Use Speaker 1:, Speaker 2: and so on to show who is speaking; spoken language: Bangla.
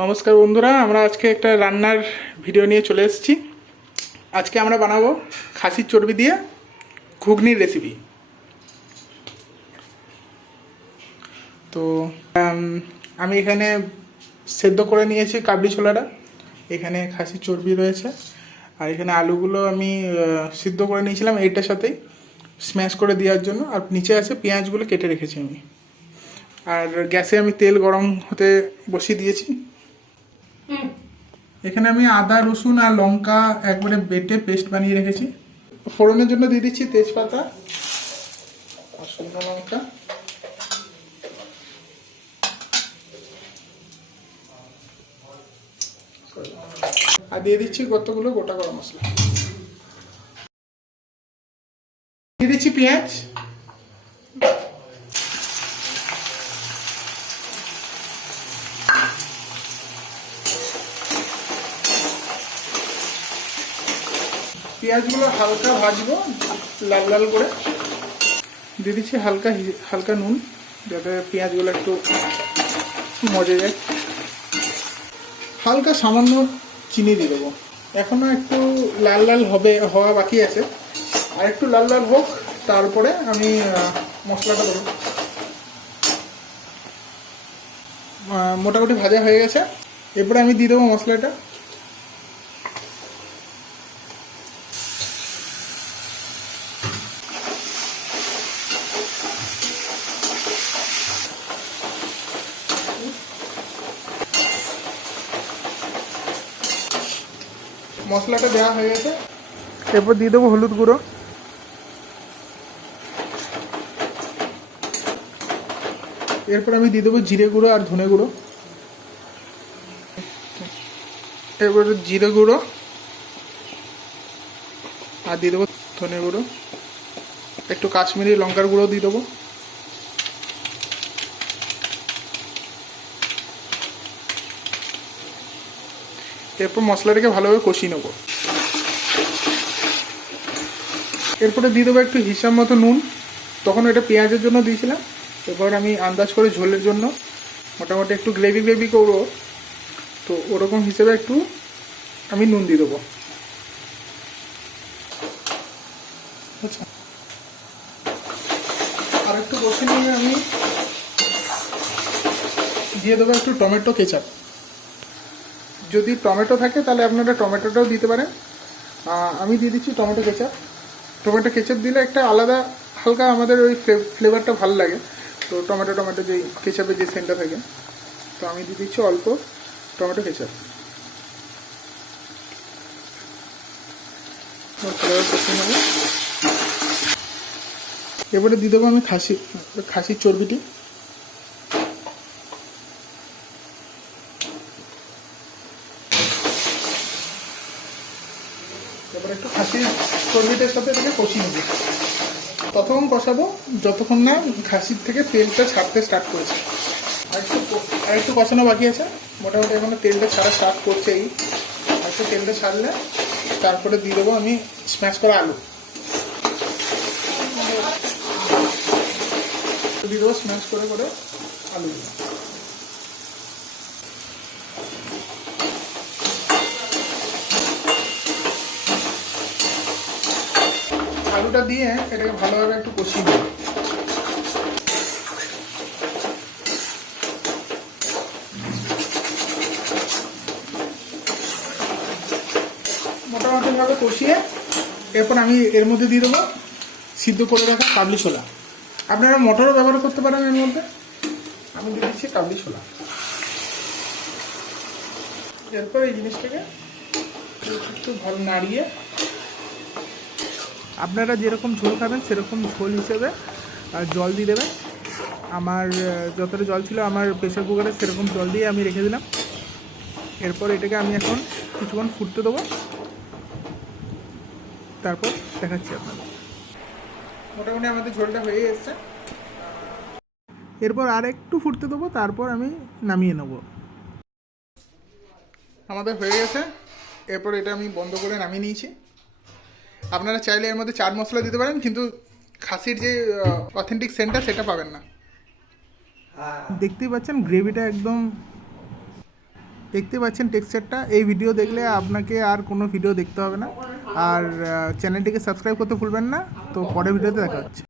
Speaker 1: নমস্কার বন্ধুরা, আমরা আজকে একটা রান্নার ভিডিও নিয়ে চলে এসেছি। আজকে আমরা বানাবো খাসির চর্বি দিয়ে ঘুগনির রেসিপি তো আমি এখানে সেদ্ধ করে নিয়েছি কাবলি ছোলাটা। এখানে খাসির চর্বি রয়েছে। আর এখানে আলুগুলো আমি সিদ্ধ করে নিয়েছিলাম এইটার সাথেই স্ম্যাশ করে দেওয়ার জন্য। আর নিচে আছে পেঁয়াজগুলো কেটে রেখেছি আমি। আর গ্যাসে আমি তেল গরম হতে বসিয়ে দিয়েছি। এখানে আমি আদা, রসুন আর লঙ্কা একবারে বেটে পেস্ট বানিয়ে রেখেছি। ফোড়নের জন্য দিয়ে দিচ্ছি তেজপাতা আর শুকনো লঙ্কা। আর দিয়ে দিচ্ছি কতগুলো গোটা গরম মশলা। দিয়ে দিচ্ছি পেঁয়াজ। পেঁয়াজগুলো হালকা ভাজবো, লাল লাল করে। দিয়ে দিচ্ছি হালকা হালকা নুন, যাতে পেঁয়াজগুলো একটু মজে যায়। হালকা সামান্য চিনি দিয়ে দেবো। এখনও একটু লাল লাল হবে, হওয়া বাকি আছে। আর একটু লাল লাল হোক, তারপরে আমি মশলাটা দেবো। মোটামুটি ভাজা হয়ে গেছে। এরপরে আমি দিয়ে দেবো মশলাটা। মশলাটা দেওয়া হয়ে গেছে। এরপর দিয়ে দেবো হলুদ গুঁড়ো। এরপর আমি দিয়ে দেবো জিরে গুঁড়ো আর ধনে গুঁড়ো। এরপর জিরে গুঁড়ো আর দিয়ে দেবো ধনে গুঁড়ো। একটু কাশ্মীরি লঙ্কার গুঁড়ো দিয়ে দেবো। এরপর মশলাটাকে ভালোভাবে কষিয়ে নেব। এরপরে দিয়ে দেবো একটু হিসাব মতো নুন। তখন এটা পেঁয়াজের জন্য দিয়েছিলাম। এবার আমি আন্দাজ করে ঝোলের জন্য মোটামুটি একটু গ্রেভি গ্রেভি করব। তো ওরকম হিসেবে একটু আমি নুন দিয়ে দেবো। আচ্ছা। আর একটু কষে নিয়ে আমি দিয়ে দেবো একটু টমেটো কেচাপ। যদি টমেটো থাকে, তাহলে আপনারা টমেটোটাও দিতে পারেন। আমি দিয়ে দিচ্ছি টমেটো কেচাপ। টমেটো কেচাপ দিলে একটা আলাদা, হালকা আমাদের ওই ফ্লেভারটা ভালো লাগে। তো টমেটো টমেটো যে কেচাপের যে সেন্টটা থাকে, তো আমি দিয়ে দিচ্ছি অল্প টমেটো কেচাপ। এবারে দিয়ে দেবো আমি খাসি, খাসির চর্বিটি। এবার একটু খাসির চর্বিটার সাথে এটাকে কষিয়ে নেব। ততক্ষণ কষাবো, যতক্ষণ না খাসির থেকে তেলটা ছাড়তে স্টার্ট করেছে। আর একটু ক- কষানো বাকি আছে। মোটামুটি এখন তেলটা ছাড়া স্টার্ট করছেই। আর একটু তেলটা ছাড়লে তারপরে দিয়ে দেবো আমি স্ম্যাশ করা আলু। দিয়ে দেবো স্ম্যাশ করে করে আলু। আলুটা দিয়ে এটাকে ভালোভাবে একটু কষিয়ে দেবো মোটামুটিভাবে কষিয়ে এরপর আমি এর মধ্যে দিয়ে দেবো সিদ্ধ করে রাখা কাবলি ছোলা। আপনারা মটরও ব্যবহার করতে পারেন এর মধ্যে। আমি দিয়ে দিচ্ছি কাবলি ছোলা। এরপর এই জিনিসটাকে একটু ভালো নাড়িয়ে আপনারা যেরকম ঝোল খাবেন, সেরকম ঝোল হিসেবে জল দিয়ে দেবেন। আমার যতটা জল ছিল আমার প্রেশার কুকারে সেরকম জল দিয়ে আমি রেখে দিলাম। এরপর এটাকে আমি এখন কিছুক্ষণ ফুটতে দেবো। তারপর দেখাচ্ছি আপনাদের। মোটামুটি আমাদের ঝোলটা হয়ে এসছে। এরপর আর একটু ফুটতে দেবো, তারপর আমি নামিয়ে নেব। আমাদের হয়ে গেছে। এরপর এটা আমি বন্ধ করে নামিয়ে নিয়েছি। আপনারা চাইলে এর মধ্যে চাট মশলা দিতে পারেন কিন্তু খাসির যে অথেন্টিক সেন্টটা সেটা পাবেন না। দেখতেই পাচ্ছেন গ্রেভিটা একদম দেখতে পাচ্ছেন টেক্সচারটা এই ভিডিও দেখলে আপনাকে আর কোনো ভিডিও দেখতে হবে না। আর চ্যানেলটিকে সাবস্ক্রাইব করতে ভুলবেন না। তো পরের ভিডিওতে দেখা হচ্ছে।